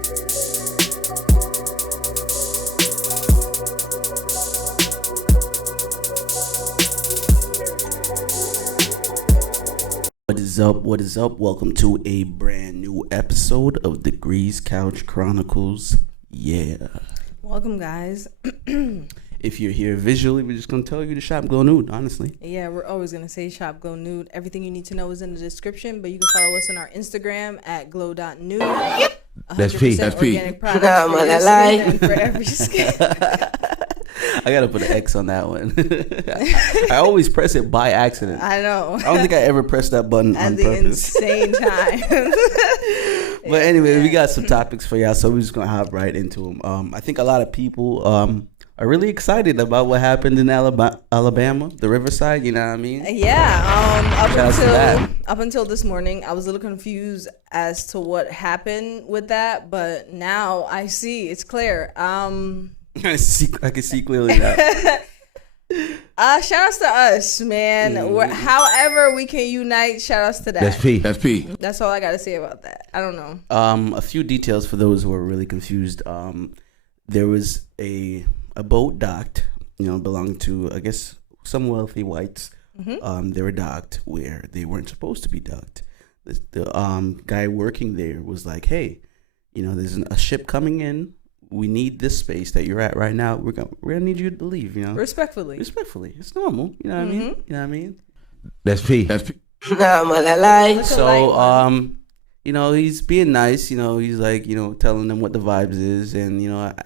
What is up? What is up? Welcome to a brand new episode of Degrees Couch Chronicles. Yeah. Welcome, guys. If you're here visually, we're just going to tell you to shop Glow Nude, honestly. Yeah, we're always going to say shop Glow Nude. Everything you need to know is in the description, but you can follow us on our Instagram at glow.nude. That's P. That's P. Organic products for your skin and for every skin. I gotta put an X on that one. I always press it by accident. I know. I don't think I ever pressed that button At on the purpose. insane time. But anyway, we got some topics for y'all, so we're just gonna hop right into them. I think a lot of people are really excited about what happened in Alabama, the Riverside. You know what I mean? Yeah. Up until this morning, I was a little confused as to what happened with that, but now I see it's clear. I can see clearly now. Shout outs to us, man. However we can unite, shout outs to that. That's P. That's P. That's all I gotta say about that. I don't know. A few details for those who are really confused. There was a boat docked, belonging to, I guess, some wealthy whites. Mm-hmm. They were docked where they weren't supposed to be docked. The guy working there was like, "Hey, there's a ship coming in. We need this space that you're at right now. We're gonna need you to leave, Respectfully. It's normal. You know what I mean? You know what I mean? That's P. That's P. So, he's being nice. He's like, telling them what the vibes is, and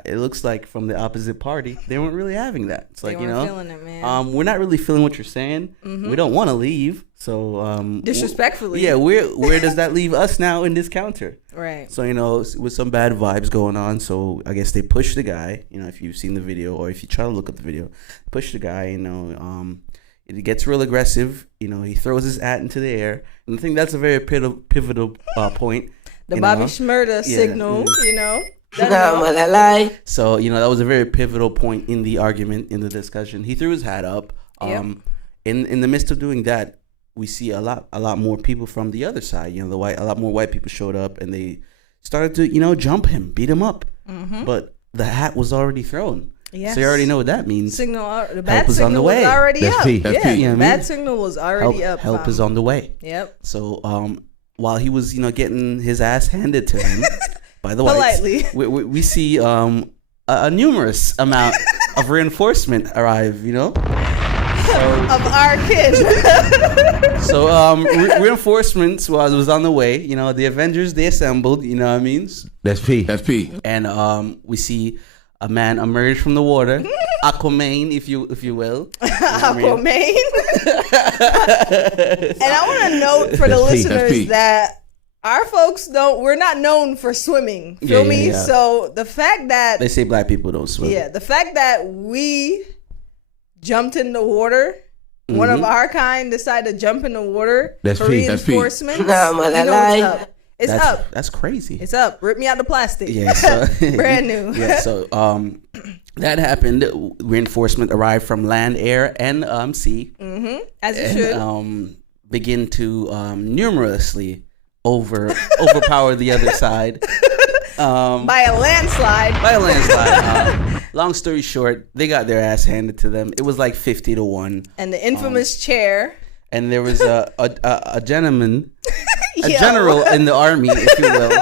it looks like from the opposite party, they weren't really having that. It's like, feeling it, man. we're not really feeling what you're saying. Mm-hmm. We don't want to leave. So, disrespectfully. Where does that leave us now in this counter? Right. So, with some bad vibes going on, so I guess they push the guy, if you've seen the video or if you try to look at the video, push the guy, it gets real aggressive. He throws his hat into the air. And I think that's a very pivotal point. The Bobby Shmurda signal, So, that was a very pivotal point in the argument, in the discussion. He threw his hat up. In the midst of doing that, we see a lot more people from the other side. A lot more white people showed up and they started to, jump him, beat him up. Mm-hmm. But the hat was already thrown. Yes. So you already know what that means. The bat signal was already up. The bat signal was already up. Help is on the way. Yep. So while he was, getting his ass handed to him by the whites, we see a numerous amount of reinforcement arrive. Of our kid. So reinforcements was on the way. The Avengers, they assembled. You know what I mean? That's P. That's P. And we see a man emerge from the water, Aquaman, if you will. Aquaman. And I want to note for the listeners that our folks we're not known for swimming. Feel me? Yeah. So the fact that they say black people don't swim. Yeah, the fact that we jumped in the water, one of our kind decided to jump in the water for reinforcements. It's up. That's crazy. It's up. Rip me out the plastic. Yeah, so, brand new. Yeah, so that happened. Reinforcement arrived from land, air, and sea. Mm-hmm. As it should. Begin to numerously overpower the other side. By a landslide. Long story short, they got their ass handed to them. It was like 50-1. And the infamous chair. And there was a gentleman. A general in the army, if you will,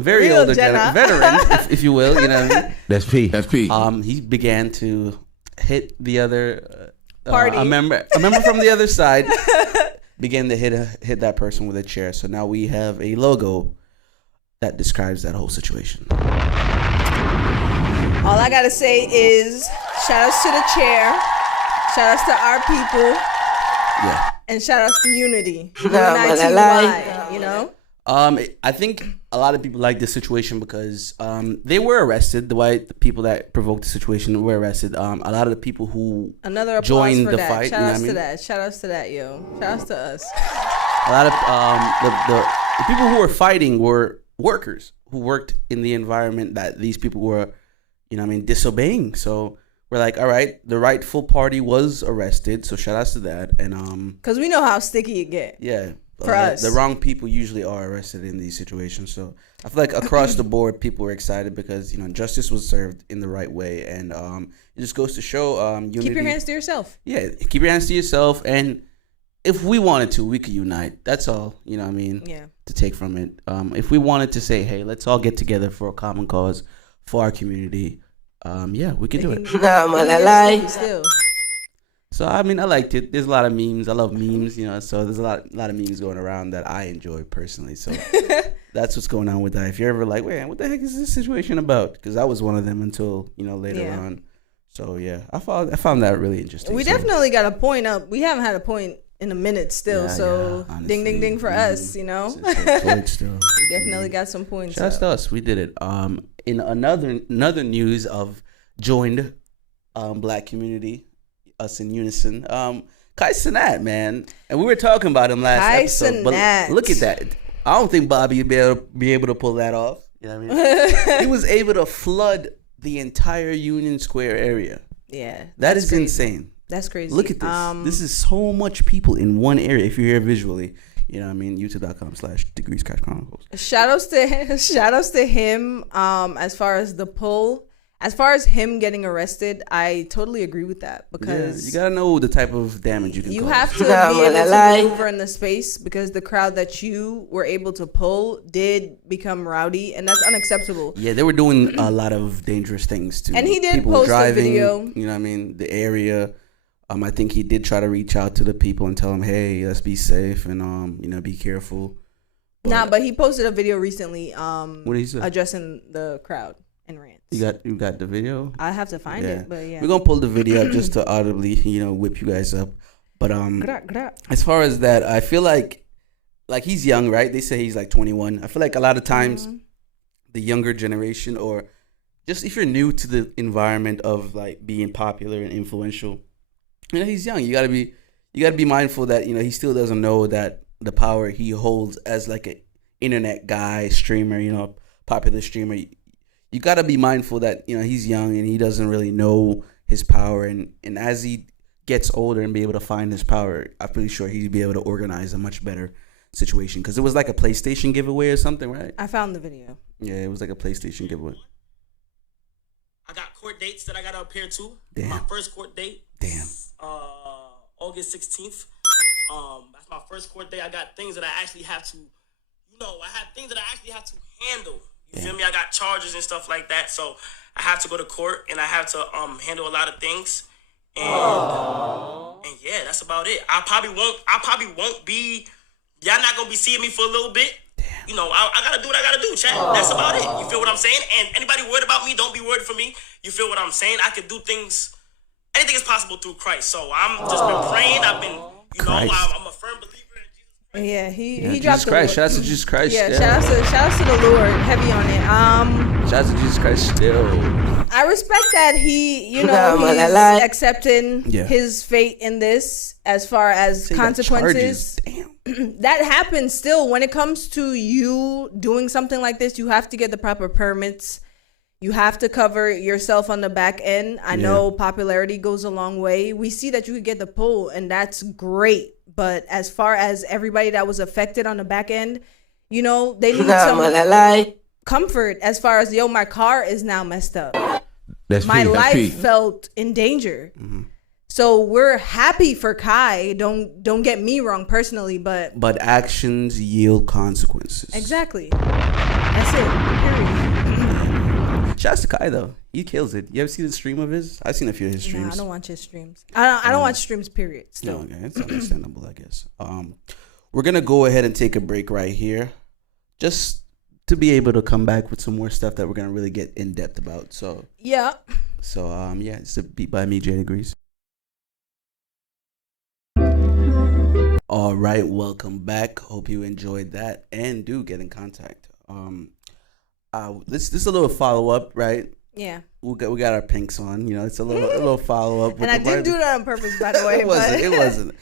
very older veteran, if you will, you know what I mean. That's P. That's P. He began to hit the other party. A member from the other side began to hit that person with a chair. So now we have a logo that describes that whole situation. All I gotta say is shout outs to the chair, shout outs to our people. Yeah. And shout outs to Unity. I think a lot of people like this situation because they were arrested. The white people that provoked the situation were arrested. A lot of the people who joined the fight. Shout outs to that. Shout outs to that, yo. Shout outs to us. A lot of the people who were fighting were workers who worked in the environment that these people were, disobeying. So we're like, all right, the rightful party was arrested. So shout outs to that. And because we know how sticky it get. Yeah. for us. The wrong people usually are arrested in these situations. So I feel like across the board, people were excited because justice was served in the right way, and it just goes to show unity. Keep your hands to yourself. Yeah, keep your hands to yourself, and if we wanted to, we could unite. That's all. You know what I mean? Yeah. To take from it, if we wanted to say, hey, let's all get together for a common cause for our community, we could do it. Still. So I mean, I liked it. There's a lot of memes. I love memes, So there's a lot of memes going around that I enjoy personally. So that's what's going on with that. If you're ever like, wait, what the heck is this situation about? Because I was one of them until later on. So yeah, I found that really interesting. We definitely got a point up. We haven't had a point in a minute still. Honestly, ding ding ding for us. Still. We definitely got some points. Shout out to us. We did it. In another news of joined black community. Us in unison. Cenat, man. And we were talking about him last episode. But look at that. I don't think Bobby would be able to pull that off. You know what I mean? He was able to flood the entire Union Square area. Yeah. That is crazy. Insane. That's crazy. Look at this. This is so much people in one area. If you're here visually, you know what I mean? YouTube.com/degrees CouchChronicles. Shout outs to him. As far as the pull. As far as him getting arrested, I totally agree with that because you gotta know the type of damage you can. You cause. have to be able to maneuver in the space because the crowd that you were able to pull did become rowdy, and that's unacceptable. Yeah, they were doing a lot of dangerous things too. And he did post a video. You know what I mean? The area. I think he did try to reach out to the people and tell them, hey, let's be safe and be careful. But he posted a video recently. What did he say? Addressing the crowd. And rants. You got the video? I have to find it, but yeah. We're gonna pull the video up just to audibly, whip you guys up. But as far as that, I feel like he's young, right? They say he's like 21. I feel like a lot of times the younger generation, or just if you're new to the environment of like being popular and influential, he's young. You gotta be mindful that he still doesn't know that the power he holds as like an internet guy, streamer, popular streamer. You got to be mindful that, he's young and he doesn't really know his power. And as he gets older and be able to find his power, I'm pretty sure he'd be able to organize a much better situation. Because it was like a PlayStation giveaway or something, right? I found the video. Yeah, it was like a PlayStation giveaway. I got court dates that I got to appear to. Damn. My first court date. Damn. August 16th. That's my first court date. I got things that I actually have to, handle. You feel me? I got charges and stuff like that, so I have to go to court and I have to handle a lot of things. And yeah, that's about it. I probably won't be. Y'all not gonna be seeing me for a little bit. Damn. I gotta do what I gotta do, chat. That's about it. You feel what I'm saying? And anybody worried about me, don't be worried for me. You feel what I'm saying? I can do things. Anything is possible through Christ. So I'm just been praying. I've been, I'm a firm believer. Yeah, he dropped Jesus Christ. Shout out to Jesus Christ. Yeah, shout out to the Lord. Heavy on it. Shout out to Jesus Christ still. I respect that he, he's accepting his fate in this as far as consequences. Damn. That happens still. When it comes to you doing something like this, you have to get the proper permits. You have to cover yourself on the back end. I know popularity goes a long way. We see that you could get the pull, and that's great. But as far as everybody that was affected on the back end, they need some comfort as far as, my car is now messed up. My life felt in danger. Mm-hmm. So we're happy for Kai. Don't get me wrong personally, but actions yield consequences. Exactly. That's it. Period. Shouts to Kai though. He kills it. You ever see the stream of his? I've seen a few of his streams. No, I don't watch his streams. I don't watch streams, period. Still. No, okay. It's understandable, I guess. We're gonna go ahead and take a break right here. Just to be able to come back with some more stuff that we're gonna really get in depth about. So yeah. So it's a beat by me, J Degrees. All right, welcome back. Hope you enjoyed that and do get in contact. This is a little follow up, right? Yeah. We got our pinks on. It's a little follow up. And I didn't do that on purpose, by the way. It wasn't.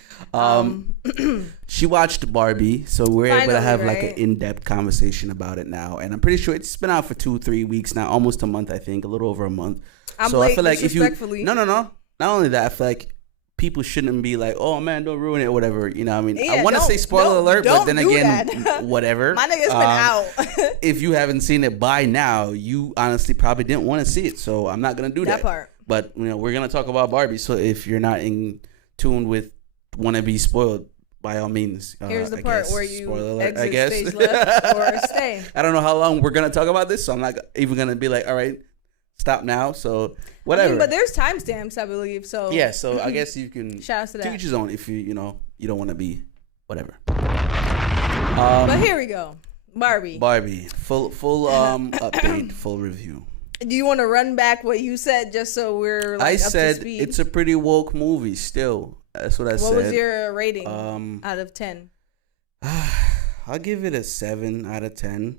She watched Barbie, so we're able to have like an in-depth conversation about it now. And I'm pretty sure it's been out for 2-3 weeks now, almost a month, I think, a little over a month. I feel like if you no. Not only that, I feel like people shouldn't be like, oh man, don't ruin it or whatever. You know what I mean? Yeah, I want to say spoiler alert, but then again, whatever. My nigga's been out. If you haven't seen it by now, you honestly probably didn't want to see it. So I'm not going to do that. Part. But, we're going to talk about Barbie. So if you're not in tune with want to be spoiled, by all means. Here's the part where you alert, exit stage left or stay. I don't know how long we're going to talk about this, so I'm not even going to be like, all right, stop now. So whatever. But there's timestamps, I believe. So yeah, so I guess you can shout out to that. Teach his own if you don't want to be whatever. But here we go. Barbie. Full update, full review. Do you want to run back what you said just so we're up to speed? It's a pretty woke movie still. That's what I said. What was your rating out of 10? I'll give it a 7 out of 10.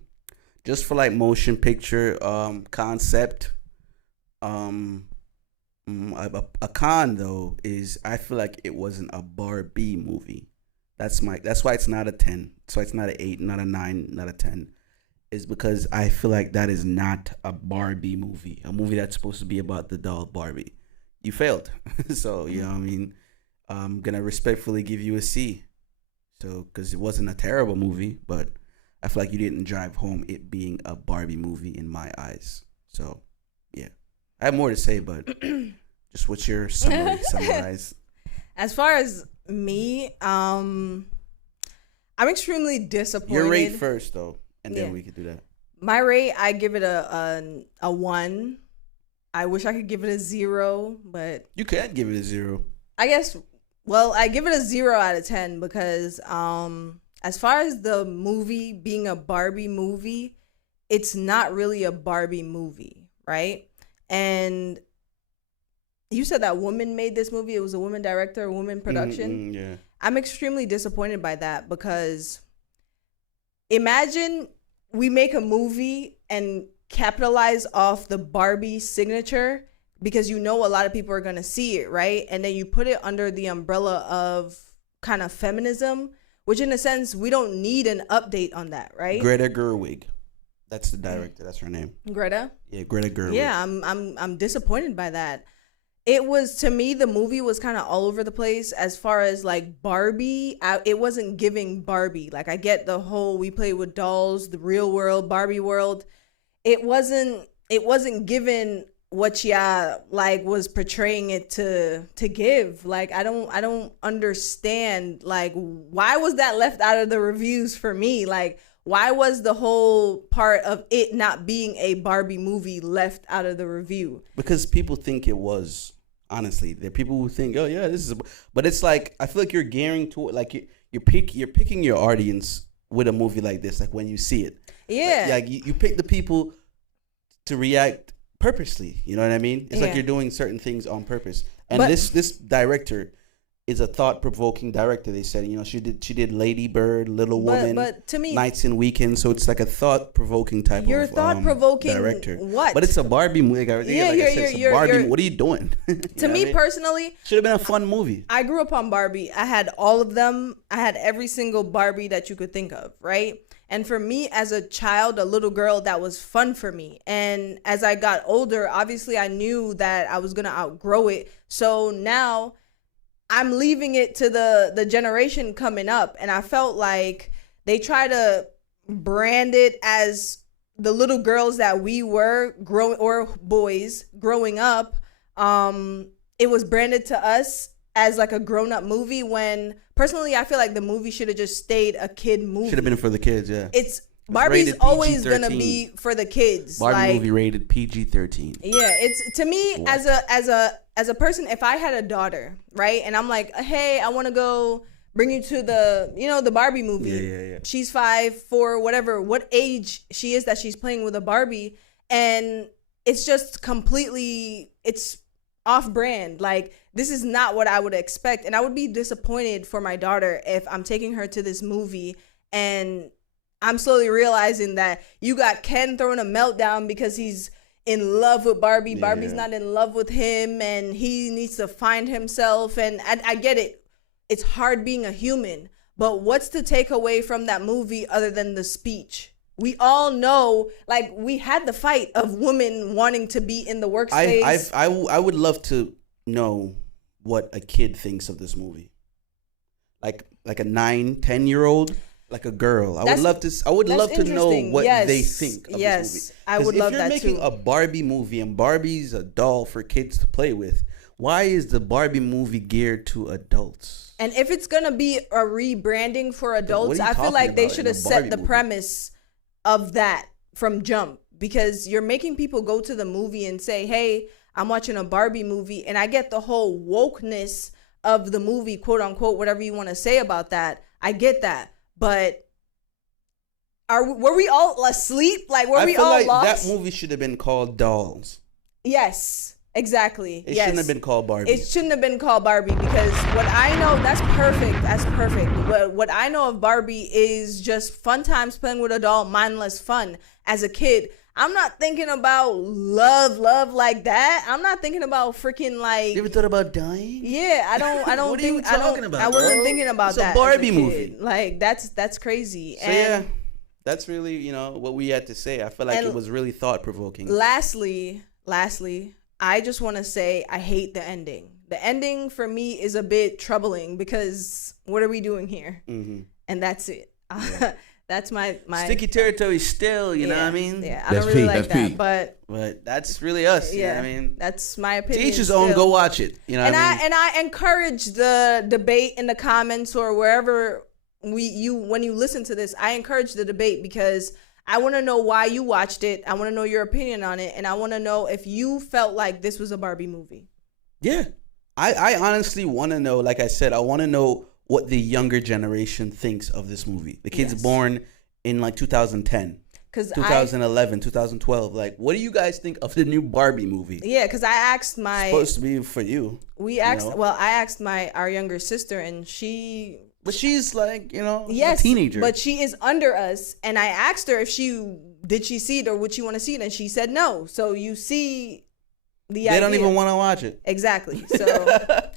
Just for like motion picture concept. A con though is I feel like it wasn't a Barbie movie. That's why it's not a 10. So it's not an 8, not a 9, not a 10. Is because I feel like that is not a Barbie movie. A movie that's supposed to be about the doll Barbie. You failed. So, you know what I mean? I'm going to respectfully give you a C. So, because it wasn't a terrible movie, but I feel like you didn't drive home it being a Barbie movie in my eyes. So, yeah. I have more to say, but just what's your summarize? As far as me, I'm extremely disappointed. Your rate first, though, and then we could do that. My rate, I give it a 1. I wish I could give it a 0, but you can't give it a 0. I guess. Well, I give it a 0 out of 10 because as far as the movie being a Barbie movie, it's not really a Barbie movie, right? And you said that woman made this movie. It was a woman director, a woman production. Yeah. I'm extremely disappointed by that because imagine we make a movie and capitalize off the Barbie signature because a lot of people are going to see it, right? And then you put it under the umbrella of kind of feminism, which in a sense, we don't need an update on that, right? Greta Gerwig. That's the director. That's her name. Greta? Yeah, Greta Gerwig. Yeah, I'm disappointed by that. It was, to me, the movie was kind of all over the place as far as like Barbie. It wasn't giving Barbie. Like I get the whole we play with dolls, the real world, Barbie world. It wasn't given what like was portraying it to give. Like I don't understand like why was that left out of the reviews for me? Like why was the whole part of it not being a Barbie movie left out of the review? Because people think it was. Honestly, there are people who think, oh yeah, this is, but it's like I feel like you're gearing to like you're picking your audience with a movie like this. Like when you see it, like you pick the people to react purposely. You know what I mean? It's like you're doing certain things on purpose. And this director is a thought-provoking director. They said, she did Lady Bird, Little Woman, but to me, Nights and Weekends. So it's like a thought-provoking type of thought-provoking director. What? But it's a Barbie movie. It's a Barbie. What are you doing? To me personally, should have been a fun movie. I grew up on Barbie. I had all of them. I had every single Barbie that you could think of, right? And for me as a child, a little girl, that was fun for me. And as I got older, obviously I knew that I was going to outgrow it. So now I'm leaving it to the generation coming up. And I felt like they try to brand it as the little girls that we were boys growing up. It was branded to us as like a grown-up movie when personally I feel like the movie should have just stayed a kid movie. Should have been for the kids, yeah. Barbie's always gonna be for the kids. Barbie movie rated PG-13. Yeah, it's to me as a person, if I had a daughter, right, and I'm like, hey, I want to go bring you to the Barbie movie. Yeah. She's 5, 4, whatever, what age she is that she's playing with a Barbie, and it's just completely, it's off-brand. Like this is not what I would expect, and I would be disappointed for my daughter if I'm taking her to this movie and I'm slowly realizing that you got Ken throwing a meltdown because he's in love with Barbie. Yeah. Barbie's not in love with him and he needs to find himself. And I get it. It's hard being a human. But what's to take away from that movie other than the speech? We all know, like, we had the fight of women wanting to be in the workspace. I would love to know what a kid thinks of this movie. Like a 9-10-year-old, like a girl. I would love to know what they think of this movie. I would love that too. If you're making a Barbie movie and Barbie's a doll for kids to play with, why is the Barbie movie geared to adults? And if it's gonna be a rebranding for adults, I feel like they should have set the premise of that from jump, because you're making people go to the movie and say, hey, I'm watching a Barbie movie, and I get the whole wokeness of the movie, quote unquote, whatever you want to say about that. I get that. But were we all asleep? Like, were we all like lost? That movie should have been called Dolls. Yes. Exactly. It shouldn't have been called Barbie. It shouldn't have been called Barbie, because what I know, that's perfect. That's perfect. What I know of Barbie is just fun times playing with a doll, mindless fun. As a kid, I'm not thinking about love like that. I'm not thinking about freaking like. You ever thought about dying? Yeah, I don't. What are you talking about? I wasn't thinking about that. It's a Barbie movie. Like that's crazy. So yeah, that's really what we had to say. I feel like it was really thought provoking. Lastly. I just want to say I hate the ending. The ending for me is a bit troubling, because what are we doing here? Mm-hmm. And that's it. Yeah. That's my sticky territory still, you know what I mean? Yeah, I don't really like that, but that's really us. Yeah, you know what I mean, that's my opinion. To each his own. Go watch it. You know, and I encourage the debate in the comments or wherever when you listen to this. I encourage the debate, because I want to know why you watched it. I want to know your opinion on it, and I want to know if you felt like this was a Barbie movie. Yeah, I honestly want to know. Like I said, I want to know what the younger generation thinks of this movie. The kids born in like 2010, 2011, 2012. Like, what do you guys think of the new Barbie movie? Yeah, because I asked my... It's supposed to be for you. I asked our younger sister, and she... But she's like, a teenager. But she is under us. And I asked her if did she see it or would she want to see it? And she said no. So you see the idea. They don't even want to watch it. Exactly. So,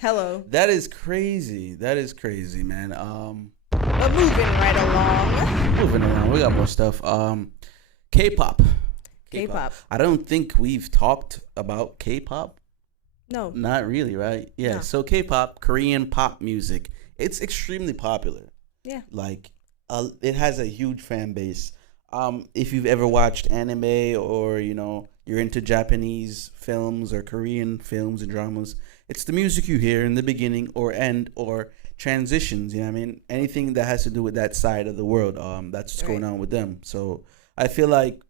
hello. That is crazy, man. But moving right along. We got more stuff. K-pop. I don't think we've talked about K-pop. No. Not really, right? Yeah. No. So K-pop, Korean pop music. It's extremely popular. Yeah. Like, it has a huge fan base. If you've ever watched anime, or, you're into Japanese films or Korean films and dramas, it's the music you hear in the beginning or end or transitions. You know what I mean? Anything that has to do with that side of the world, that's what's going on with them. So I feel like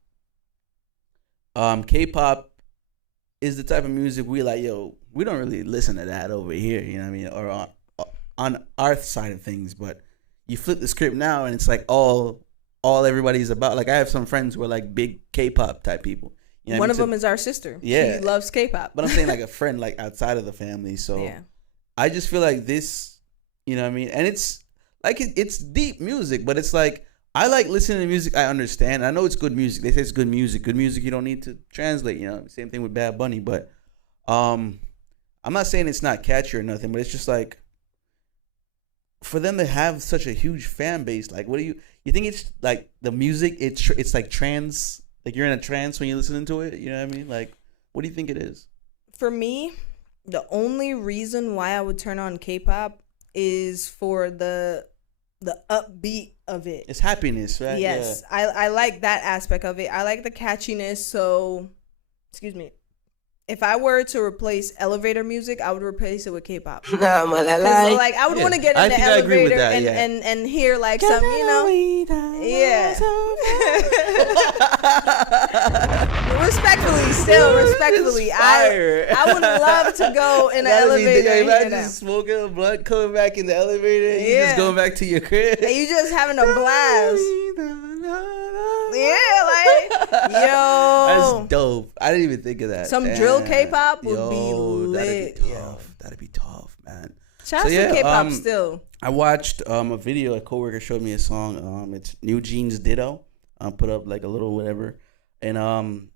K-pop is the type of music we like, we don't really listen to that over here, you know what I mean? Or on our side of things, but you flip the script now and it's like all everybody's about. Like, I have some friends who are like big K-pop type people. You know One of them is our sister. Yeah, she loves K-pop. But I'm saying like a friend, like outside of the family. So I just feel like this, you know what I mean? And it's like it's deep music, but it's like I like listening to music I understand. I know it's good music. They say it's good music. Good music you don't need to translate. Same thing with Bad Bunny. But I'm not saying it's not catchy or nothing, but it's just like, for them to have such a huge fan base, like, what do you think it's like the music? It's like trance, like you're in a trance when you're listening to it. You know what I mean? Like, what do you think it is? For me, the only reason why I would turn on K-pop is for the upbeat of it. It's happiness, right? Yes, yeah. I like that aspect of it. I like the catchiness. So, excuse me. If I were to replace elevator music, I would replace it with K-pop. Like, I would want to get in the elevator and hear like some, yeah. Respectfully, I would love to go in the elevator. Imagine smoking a blunt, coming back in the elevator, and you just going back to your crib, and you just having a blast. Yeah, like, yo, that's dope. I didn't even think of that. Some drill K-pop would be lit. That'd be tough, man. Shout out to K-pop still. I watched a video. A coworker showed me a song. It's New Jeans Ditto. Put up like a little whatever, and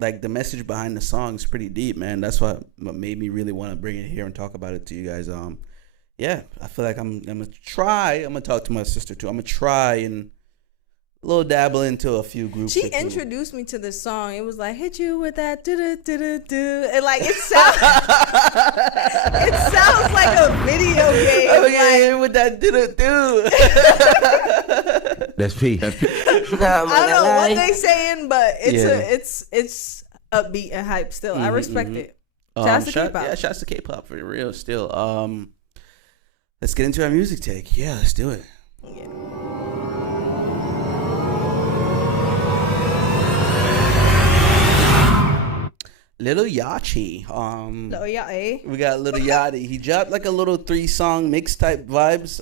like the message behind the song is pretty deep, man. That's what made me really want to bring it here and talk about it to you guys. I feel like I'm gonna try. I'm gonna talk to my sister too. I'm gonna try and little dabble into a few groups. She introduced me to this song. It was like, hit you with that do-do-do-do-do. And like, it sounds like a video game. Okay, like, with that do-do-do. That's P. I don't know what they saying, but it's upbeat and hype still. I respect it. Shouts to K-pop. Yeah, shouts to K-pop for real still. Let's get into our music take. Yeah, let's do it. Yeah. Lil Yatchy. We got Lil Yachty. He dropped like a little 3-song mix type vibes.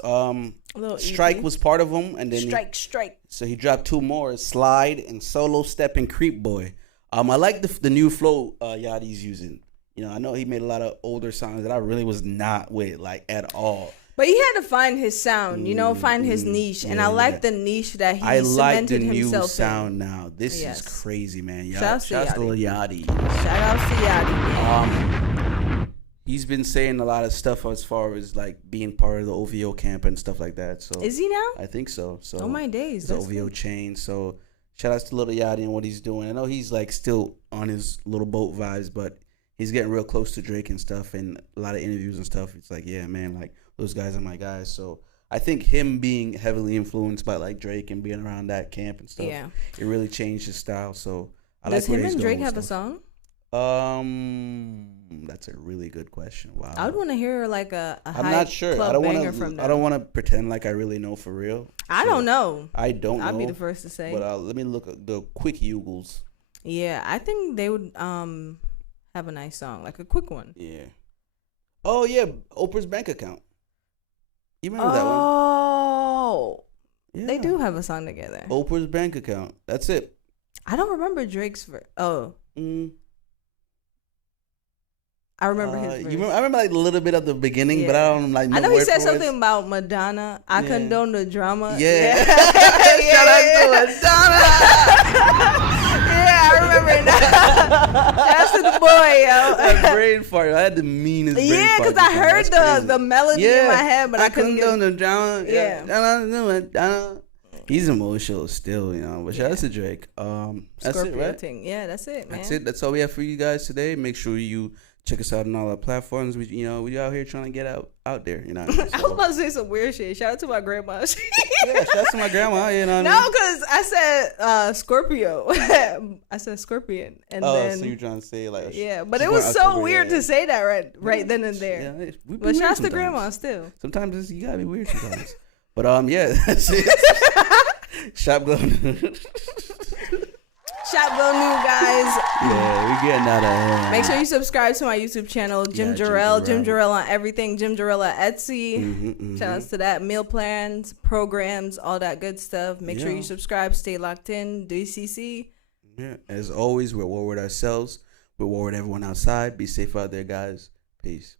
Strike was part of them, and then Strike. So he dropped 2 more, Slide and Solo Steppin Crete Boy. I like the new flow Yachty's using. You know, I know he made a lot of older songs that I really was not with, like, at all. But he had to find his sound, you know, find his niche. And I like the niche that he cemented himself in. I like the new sound now. This is crazy, man. Shouts to Lil Yachty. Shout out to Yachty, man. He's been saying a lot of stuff as far as, like, being part of the OVO camp and stuff like that. So is he now? I think so. Oh, my days. The OVO chain. So shout outs to Lil Yachty and what he's doing. I know he's, like, still on his little boat vibes, but he's getting real close to Drake and stuff, and a lot of interviews and stuff. It's like, yeah, man, like, those guys are my guys. So I think him being heavily influenced by, like, Drake and being around that camp and stuff, it really changed his style. So I Does like him and Drake have a song? That's a really good question. Wow. I would want to hear like a I'm not sure. I don't want to. I don't want to pretend like I really know for real. I don't know. I don't know. I'll be the first to say. But let me look at the quick Yugles. Yeah, I think they would have a nice song, like a quick one. Yeah. Oh yeah, Oprah's bank account. You remember that one? Oh. Yeah. They do have a song together. Oprah's bank account. That's it. I don't remember Drake's verse. Oh. I remember his verse. I remember like a little bit of the beginning, but I don't like. I know he said something about Madonna. I condone the drama. Yeah. Shout out to Madonna. Yeah, I remember that. Shout out to the boy, yo. That brain fart. I had the meanest brain fart. Yeah, because I heard the melody in my head, but I couldn't get the drama. Yeah. He's emotional still, you know. But shout out to Drake. That's it, right? Yeah, that's it, man. That's it. That's all we have for you guys today. Make sure you check us out on all our platforms. We out here trying to get out there, you know. So. I was about to say some weird shit. Shout out to my grandma. Yeah, shout out to my grandma, you know. No, because I said Scorpio. I said Scorpion, and then. So you're trying to say like. Yeah, but it was so weird to say that right then and there. Yeah, but shout out to grandma still. Sometimes you gotta be weird sometimes. But yeah, that's it. Shop Glow Nude. Shop Glow Nude, guys. Yeah, we getting out of here. Make sure you subscribe to my YouTube channel, Jim Jarrell on everything, Jim Jarrell at Etsy. Shout outs to that. Meal plans, programs, all that good stuff. Make sure you subscribe. Stay locked in. DCC. Yeah, as always, we're war with ourselves. We're war with everyone outside. Be safe out there, guys. Peace.